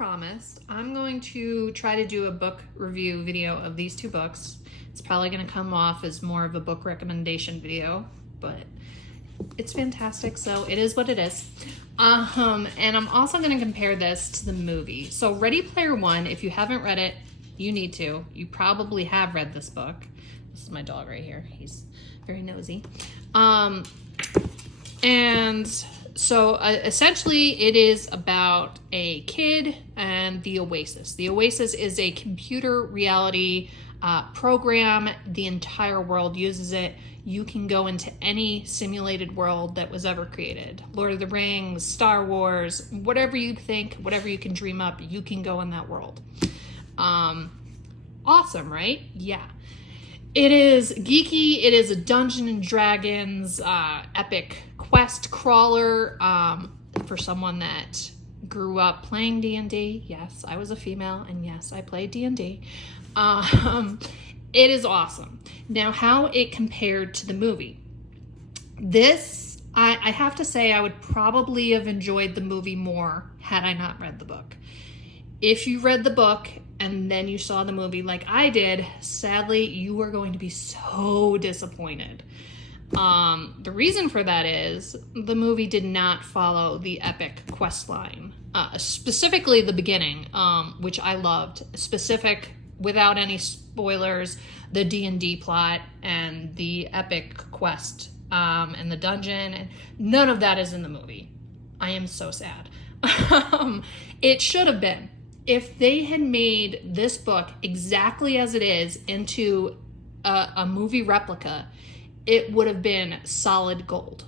promised, I'm going to try to do a book review video of these two books. It's probably going to come off as more of a book recommendation video, but it's fantastic, so it is what it is. And I'm also going to compare this to the movie. So Ready Player One, if you haven't read it, you need to. You probably have read this book. This is my dog right here. He's very nosy. And so essentially it is about a kid and the Oasis. The Oasis is a computer reality program. The entire world uses it. You can go into any simulated world that was ever created. Lord of the Rings, Star Wars, whatever you think, whatever you can dream up, you can go in that world. Awesome, right? Yeah. It is geeky. It is a Dungeons and Dragons epic quest crawler for someone that grew up playing D&D. Yes, I was a female, and yes, I played D&D. It is awesome. Now, how it compared to the movie. This, I have to say, I would probably have enjoyed the movie more had I not read the book. If you read the book and then you saw the movie like I did, sadly, you are going to be so disappointed. The reason for that is the movie did not follow the epic quest line, specifically the beginning, which I loved. Specific, without any spoilers, the D&D plot and the epic quest and the dungeon, and none of that is in the movie. I am so sad. It should have been. If they had made this book exactly as it is into a movie replica, it would have been solid gold.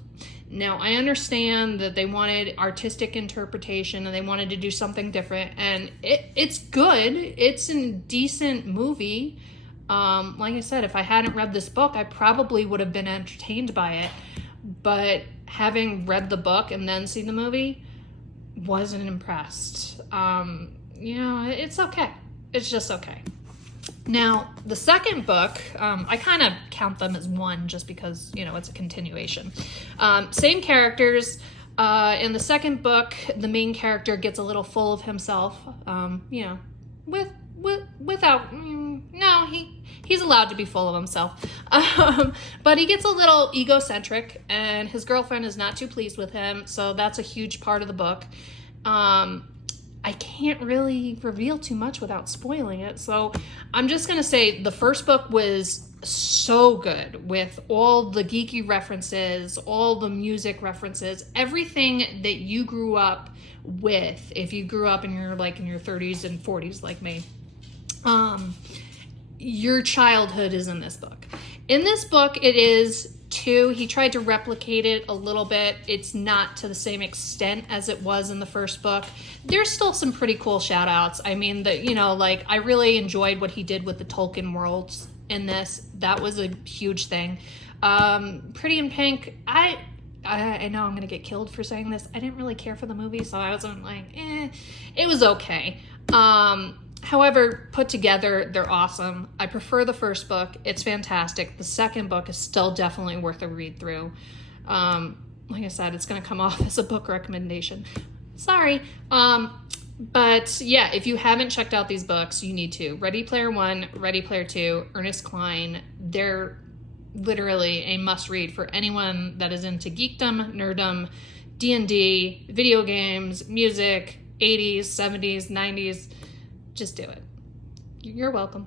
Now, I understand that they wanted artistic interpretation and they wanted to do something different, and it's good. It's a decent movie. Like I said, if I hadn't read this book, I probably would have been entertained by it. But having read the book and then seen the movie, wasn't impressed. It's okay. It's just okay. Now, the second book, I kind of count them as one just because, it's a continuation. Same characters. In the second book, the main character gets a little full of himself, he's allowed to be full of himself. But he gets a little egocentric, and his girlfriend is not too pleased with him, so that's a huge part of the book. I can't really reveal too much without spoiling it, so I'm just going to say the first book was so good with all the geeky references, all the music references, everything that you grew up with. If you grew up and you're like in your 30s and 40s like me, your childhood is in this book. In this book, it is too. He tried to replicate it a little bit. It's not to the same extent as it was in the first book. There's still some pretty cool shout outs. I mean, I really enjoyed what he did with the Tolkien worlds in this. That was a huge thing. Pretty in Pink, I know I'm going to get killed for saying this. I didn't really care for the movie, so I wasn't like, it was okay. However, put together, they're awesome. I prefer the first book. It's fantastic. The second book is still definitely worth a read through. Like I said, it's going to come off as a book recommendation. Sorry. But yeah, if you haven't checked out these books, you need to. Ready Player One, Ready Player Two, Ernest Cline. They're literally a must read for anyone that is into geekdom, nerddom, D&D, video games, music, 80s, 70s, 90s. Just do it. You're welcome.